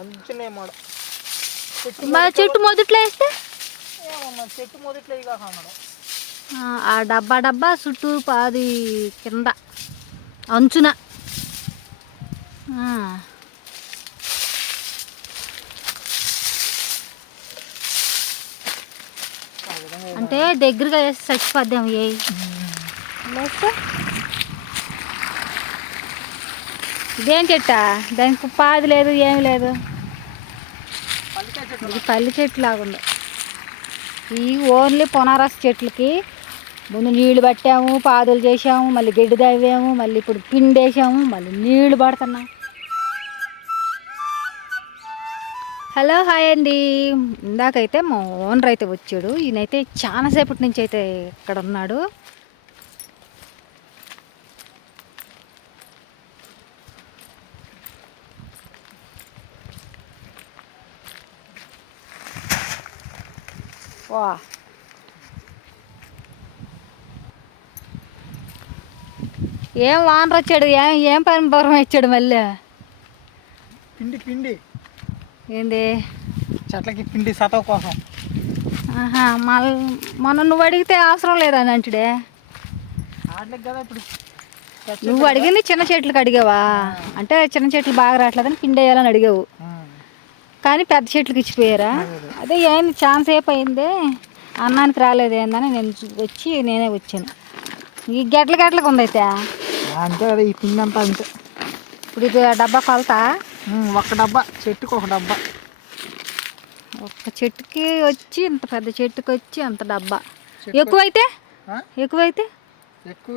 అంచునే మాడ చెట్టు మొదట్లో వేస్తే చెట్టు మొదట్లో ఇక అన్నాడు. ఆ డబ్బా చుట్టూ పాది కింద అంచున. అంటే దగ్గరగా వేసి చచ్చిపోద్దాం వేస్తే ఇదేం చెట్టా? దానికి పాది లేదు, ఏమి లేదు. ఇది పల్లి చెట్టు లాగుంది. ఈ ఓన్లీ పునారస చెట్లకి ముందు నీళ్లు పట్టాము, పాదులు చేసాము, మళ్ళీ గడ్డి తవ్వాము, మళ్ళీ ఇప్పుడు పిండి వేసాము, మళ్ళీ నీళ్లు పడుతున్నాం. హలో, హాయ్ అండి. ఇందాకైతే మా ఓనర్ అయితే వచ్చాడు. ఈయనైతే చాలాసేపటి నుంచి అయితే ఇక్కడ ఉన్నాడు. వా ఏం ఓనర్ వచ్చాడు? ఏం పని బరం ఇచ్చాడు మళ్ళీ? పిండి ఏంది? చెట్లకి పిండి సతవ కోసం. మొన్న నువ్వు అడిగితే అవసరం లేదని అంటుడే. వాటికి కదా ఇప్పుడు నువ్వు అడిగింది చిన్న చెట్లకు అడిగావా? అంటే చిన్న చెట్లు బాగా రావట్లేదని పిండి వేయాలని అడిగావు, కానీ పెద్ద చెట్లకు ఇచ్చిపోయారా? అదే ఏంది ఛాన్స్ సేపు అయింది, అన్నానికి రాలేదు ఏందని నేనే వచ్చాను. ఈ గట్లకి ఉంది అయితే అంతే కదా. ఈ పిండి అంతా అంతే. ఇప్పుడు ఇది డబ్బా కొలతా? ఒక డబ్బా, చెట్టుకు ఒక డబ్బా. ఒక చెట్టుకి వచ్చి ఇంత పెద్ద చెట్టుకి వచ్చి అంత డబ్బా. ఎక్కువైతే ఎక్కువ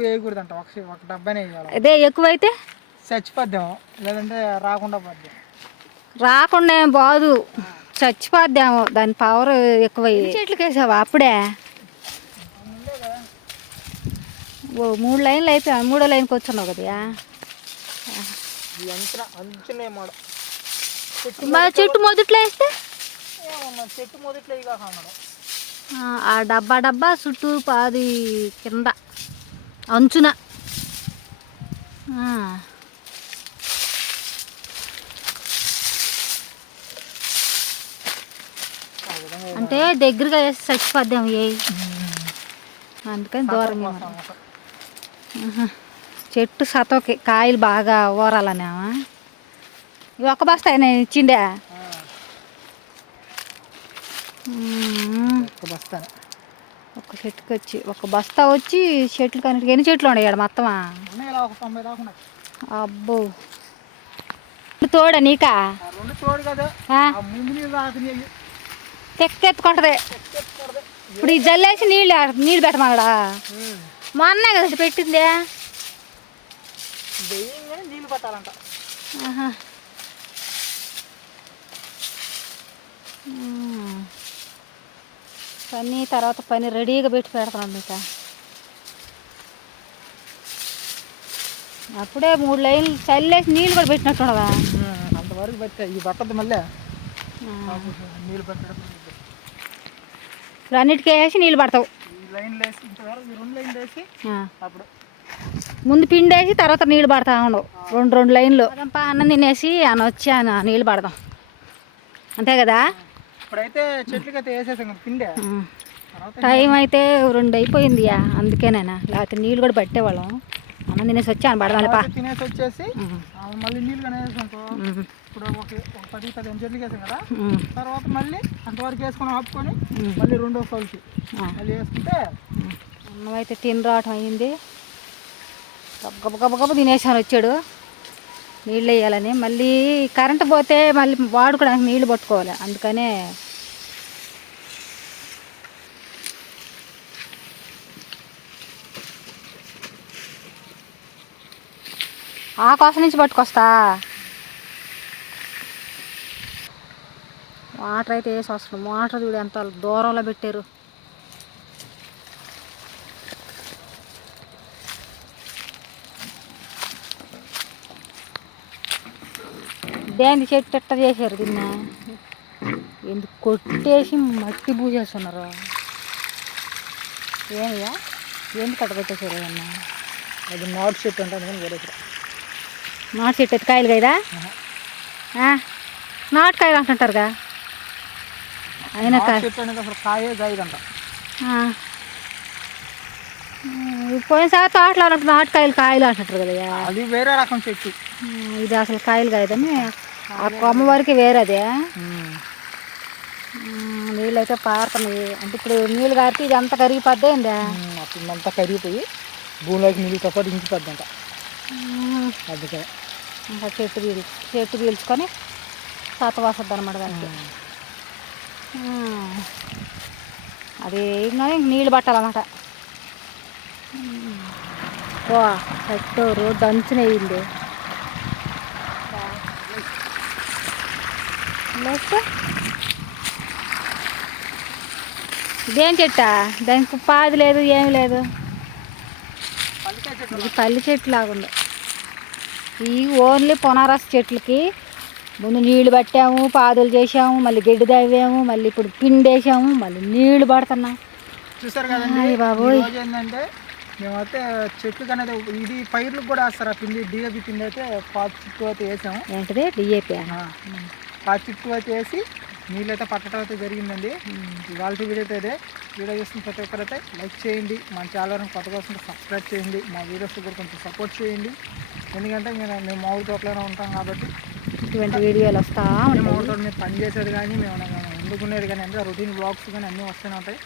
వేయకూడదంట. ఒక డబ్బానే వేయాలి. అదే ఎక్కువైతే చచ్చిపోద్దాము, లేదంటే రాకుండా పోద్దాం. రాకుండా ఏం బాదు, చచ్చిపోద్దాము. దాని పవర్ ఎక్కువ. చెట్లకి వేసావా అప్పుడే? ఓ 3 లైన్లు అయిపోయా, 3వ లైన్కి వచ్చున్నావు కదా. అంచునే మాడ చెట్టు మొదట్లో వేస్తే చెట్టు మొదట్లో ఇక అన్నాడు. ఆ డబ్బా చుట్టూ పాది కింద అంచున. అంటే దగ్గరగా వేసి చచ్చిపోద్దాం అందుకని దూరం. చెట్టు సతోకి కాయలు బాగా ఊరాలనేమా. ఇవి ఒక బస్తా నేను ఇచ్చిండే. ఒక చెట్టుకి వచ్చి ఒక బస్తా వచ్చి చెట్లు కన్నిటికి ఎన్ని చెట్లు ఉండేవాడు మొత్తమా? అబ్బో, తోడా నీకా? తెక్కెత్తుకుంటది. ఇప్పుడు ఈ జల్లేసి నీళ్ళు పెట్టమన్నాడా? మొన్నే కదా పెట్టిందే. నీళ్ళు పెట్టాలంట. తర్వాత పని రెడీగా పెట్టి పెడతాను మీకు. అప్పుడే 3 లైన్లు చల్లేసి నీళ్ళు కూడా పెట్టినట్టున్నదా? అంతవరకు పెట్టా. ఈ బట్టది మళ్ళీ నీళ్ళు పెట్టడం. ఇప్పుడు అన్నిటికీ వేసి నీళ్ళు పడతావు. అప్పుడు ముందు పిండి వేసి తర్వాత నీళ్ళు పడతా ఉండవు. 2 లైన్లు అన్నం తినేసి వచ్చి నీళ్ళు పడదాం, అంతే కదా? ఇప్పుడైతే చెట్లకైతే వేసేసాం పిండి. టైం అయితే 2 అయిపోయింది, అందుకేనైనా. లేకపోతే నీళ్ళు కూడా పట్టేవాళ్ళం. అన్నం తినేసి వచ్చి పడదాం. తినేసి వచ్చేసి మళ్ళీ నీళ్ళు కానీ వేసానుకో. ఇప్పుడు ఒక 10-15 చెట్లకి వేసాం కదా. తర్వాత మళ్ళీ అంతవరకు వేసుకొని ఆపుకొని మళ్ళీ 2వ సోల్కి మళ్ళీ వేసుకుంటే అన్నం అయితే తిని రావటం అయింది. గబగబ తినేసాను వచ్చాడు నీళ్ళు వేయాలని. మళ్ళీ కరెంటు పోతే మళ్ళీ వాడుకోవడానికి నీళ్ళు పట్టుకోవాలి, అందుకనే ఆ కోసం నుంచి పట్టుకొస్తా. వాటర్ అయితే వేసి వస్తుంది. మోటార్ చూడు ఎంత దూరంలో పెట్టారు. దేని చెట్టు ఎట్ట చేశారు దీన్ని? ఎందుకు కొట్టేసి మట్టి పూసేస్తున్నారు? ఏమయ్యా, ఎందుకు కట్ట పెట్టేశారు? ఏమన్నా అది నాటు చెట్టు అంటే వేరే నాటు చెట్టు అయితే కాయలు కదా? నాటుకాయలు అంటుంటారుగా అయినా కాయ చెట్టు అనేది అసలు కాయే కాయదంట. పోయినసారి తోటలో ఉన్నప్పుడు నాటుకాయలు కాయలు అంటుంటారు కదా, అది వేరే రకం చెట్టు. ఇది అసలు కాయలు కాయదని ఆ కొమ్మ వరకు వేరేదే. నీళ్ళు అయితే పారుతున్నాయి అంటే ఇప్పుడు నీళ్ళు కారితే ఇది అంతా కరిగిపోద్దే ఏందా, అప్పుడు అంతా కరిగిపోయి భూమిలోకి నీళ్ళతో పాటు ఇంకిపోద్దంట. అందుకే ఇంకా చెట్టు పీల్చుకొని సత వస్తుంది అనమాట దానికి. అది కానీ నీళ్ళు పట్టాలన్నమాట. చెట్టు రోడ్డు అంచున వేయింది. లేస్తే ఇదేం చెట్టా, దానికి పాది లేదు ఏమి లేదు, ఇది పల్లి చెట్టు లాగుంది. ఈ ఓన్లీ పునారస చెట్లకి ముందు నీళ్లు పట్టాము, పాదులు చేసాము, మళ్ళీ గడ్డి తవ్వాము, మళ్ళీ ఇప్పుడు పిండి వేసాము, మళ్ళీ నీళ్లు పడుతున్నాం. చూసారు కదండి బాబోయ్. ఏంటంటే మేమైతే చెట్లు అనేది ఇది పైర్లకు కూడా వేస్తారు ఆ పిండి, డిఏపి పిండి అయితే పాతి చుట్టూ అయితే వేసాము. ఏంటిది డిఏపి? పాతి చుట్టూ అయితే వేసి నీళ్ళు అయితే పట్టడం అయితే జరిగిందండి. ఇవాళ వీడియో అయితే ఇదే. వీడియో చూసిన ప్రతి ఒక్కరైతే లైక్ చేయండి, మన ఛానల్ కొత్తగా వస్తుంటే సబ్స్క్రైబ్ చేయండి, మా వీడియోస్ కూడా కొంచెం సపోర్ట్ చేయండి. ఎందుకంటే మేము మామిడి తోటలోనే ఉంటాం కాబట్టి ఇటువంటి వీడియోలు వస్తా ఉంటాయి. మామిడి తోట మేము పని చేసేది కానీ మేము ఎందుకునేది కానీ అంటే రొటీన్ బ్లాగ్స్ కానీ అన్నీ వస్తూనే ఉంటాయి.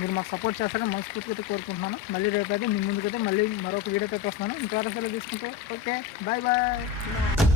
మీరు మాకు సపోర్ట్ చేస్తారని మనస్ఫూర్తిగా కోరుకుంటున్నాను. మళ్ళీ రేపు అయితే మీ ముందుకైతే మళ్ళీ మరొక వీడియోతో వస్తాను. ఇంతవరకు సెలవు తీసుకుంటే ఓకే, బాయ్ బాయ్.